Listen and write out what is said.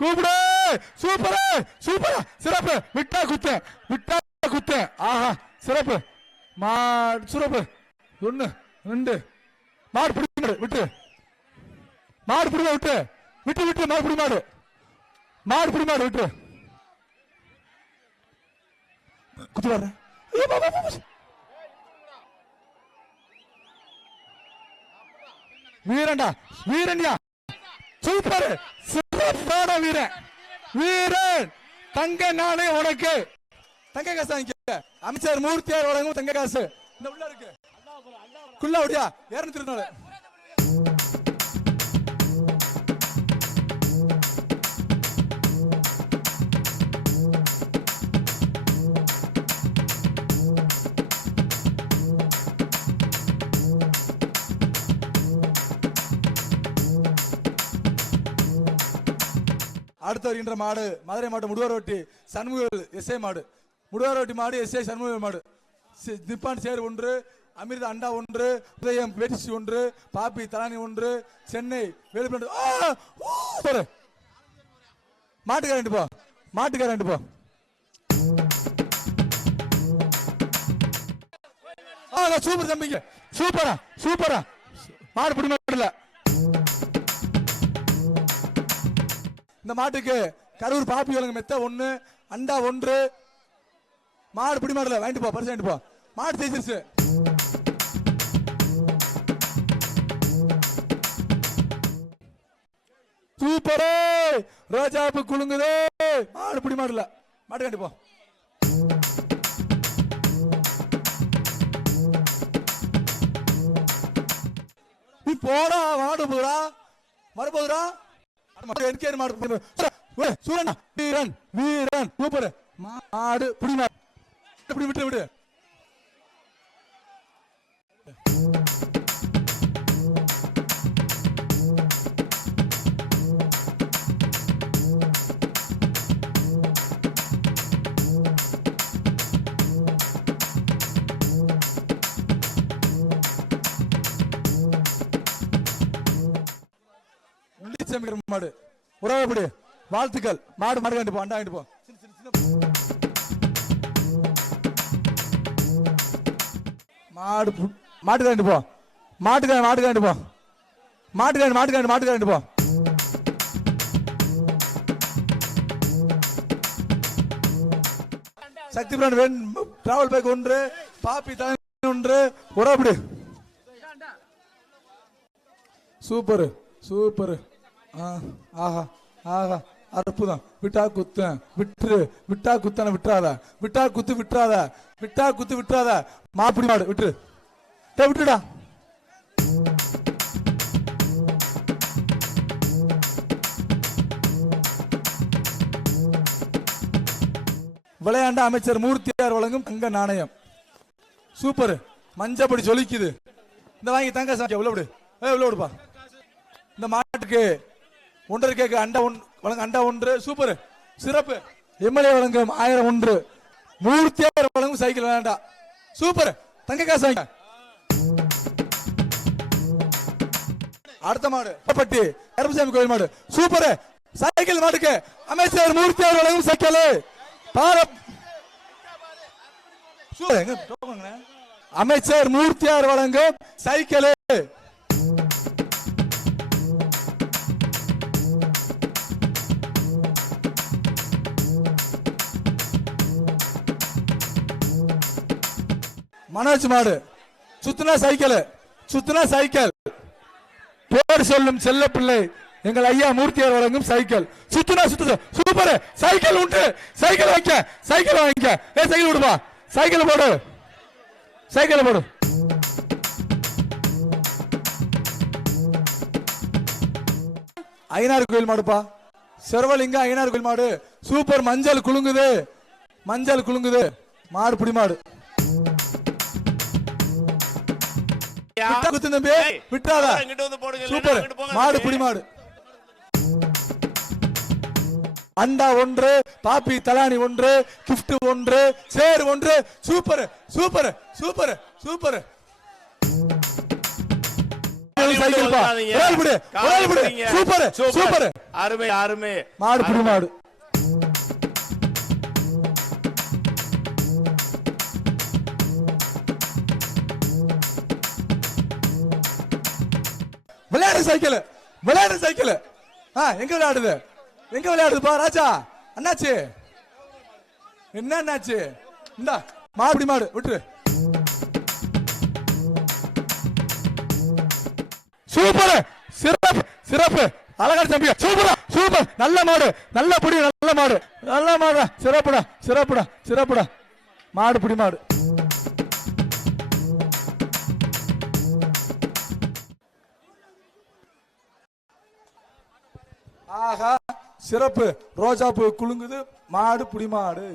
கூப்பிடு. Super super சிறப்பு. விட்டா குத்து விட்டா குத்து. ஆஹா சிறப்பு. மாடு சிறப்பு. 1 2 மாடு பிடி விட்டு. மாடு பிடி விட்டு விட்டு விட்டு மாடு பிடி மாடு. மாடு பிடி மாடு விட்டு. குத்து வர. வீரன்டா வீரன்யா. சூப்பர் சிறப்பான வீரன். வீரன் தங்க நாளே உனக்கு. தங்க காசு வாங்கிக்க. அமைச்சர் மூர்த்தியார் வழங்கும் தங்க காசு இந்த உள்ள இருக்கு. குள்ள அப்படியா 204. அடுத்து வருகின்ற மாடு மதுரை மாவட்டம் முடுவாரோட்டி சண்முகவேல் எஸ்ஐ மாடு. முடுவாரோட்டி மாடு எஸ்ஐ சண்முகவேல் மாடு. நிப்பான் சேர் 1, அமிர்த அண்டா 1, உதயம் பேட்டிசி 1, பாப்பி தலானி 1, சென்னை வேலுப்பிள்ளை. மாட்டுக்காரண்டு போ. மாட்டுக்காரண்டு போ. சூப்பர் தம்பிங்க. சூப்பரா சூப்பரா. மாடு பிடி மாடல. இந்த மாட்டுக்கு கரூர் பாப்பி வழங்க மெத்த 1, அண்டா 1. மாடு பிடி மாடல வாங்கிட்டு போ. பரிசு வாங்கிட்டு போ. மாடு ஜெயிச்சிருச்சு. சூப்பரே. ரோஜாப்பு குலுங்குதே. மாடு பிடி மாடல. மாடு வாங்கிட்டு போ. நீ போடா. மாடு போடா. மறுபோதுடா. வீரன் வீரன் சூப்பர். மாடு பிடி மாடு. இப்படி விட்டு விடு. மாடு உறவுப்படி வாழ்த்துக்கள். மாடு மாடு வாங்கிட்டு போ. அண்டா வாங்கிட்டு போ. மாடு மாட்டு வாங்கிட்டு போ. மாட்டுக்காரன் மாட்டு வாங்கிட்டு போ. மாட்டுக்காரன் மாட்டுக்காரன் மாட்டு வாங்கிட்டு போ. சக்தி பிரான் டிராவல் பைக் 1, பாப்பி தலானி 1, உறவுப்படி. Super super. ஆஹா ஆஹா அற்புதம். விட்டா குத்து விட்டுரு. விட்டா குத்தான விட்டுறாத. விட்டா குத்து விட்டுறாத. விட்டா குத்து விட்டுறாத. மாப்பிடி மாடு விட்டுரு. விட்டுடா. விளையாண்ட அமைச்சர் மூர்த்தியார் வழங்கும் தங்க நாணயம். சூப்பர். மஞ்சப்படி ஜொலிக்குது. இந்த வாங்கி தங்க சாக்கி உள்ள விடு. உள்ள விடுப்பா. இந்த மாட்டுக்கு 1.5 கேக்கு அண்டா 1 வழங்க. அண்டா 1 சூப்பர் சிறப்பு. எம்எல்ஏ வழங்கும் 1000 1. மூர்த்தியார் வழங்கும் சைக்கிள் வேண்டாம். சூப்பர் தங்க காசு வாங்க. அடுத்த மாடு பட்டி கருப்பசாமி கோயில் மாடு. Super cycle. மாட்டுக்கு அமைச்சர் மூர்த்தியார் வழங்கும் சைக்கிள். அமைச்சர் மூர்த்தியார் வழங்கும் சைக்கிள். மனோஜ் மாடு சுத்துனா சைக்கிள். சுத்துனா சைக்கிள். பேர் சொல்லும் செல்ல பிள்ளை எங்கள் ஐயா மூர்த்தியார் வழங்கும் சைக்கிள். சுத்துனா சுத்து. சூப்பர் சைக்கிள் உண்டு. சைக்கிள் வாங்கிக்க. சைக்கிள் வாங்கிக்க. சைக்கிள் விடுப்பா. சைக்கிள் போடு. சைக்கிள் போடு. ஐயனார் கோயில் மாடுப்பா. செர்வலிங்க ஐயனார் கோயில் மாடு. சூப்பர். மஞ்சள் குலுங்குது. மஞ்சள் குலுங்குது. மாடு பிடி மாடு. விட்டாத. சூப்பர் மாடு பிடி மாடு. அண்டா 1, பாப்பி தலானி 1, கிஃப்ட் 1, சேர் 1. Super super super super. Cycle பா ஒரே விடு சூப்பர் சூப்பர் அருமை அருமை மாடு புடி மாடு விளையாடு சைக்கிள் எங்க விளையாடுதுப்பா ராஜா அண்ணாச்சு என்ன அண்ணாச்சு இந்தா மாடு மாடு விட்டுரு சூப்பர் சிறப்பு அழகா தம்பி சூப்பர் நல்ல மாடு நல்ல புடி நல்ல மாடு சிறப்புடா மாடு புடி மாடு ஆஹா சிறப்பு ரோஜா பூ குலுங்குது மாடு புடி மாடு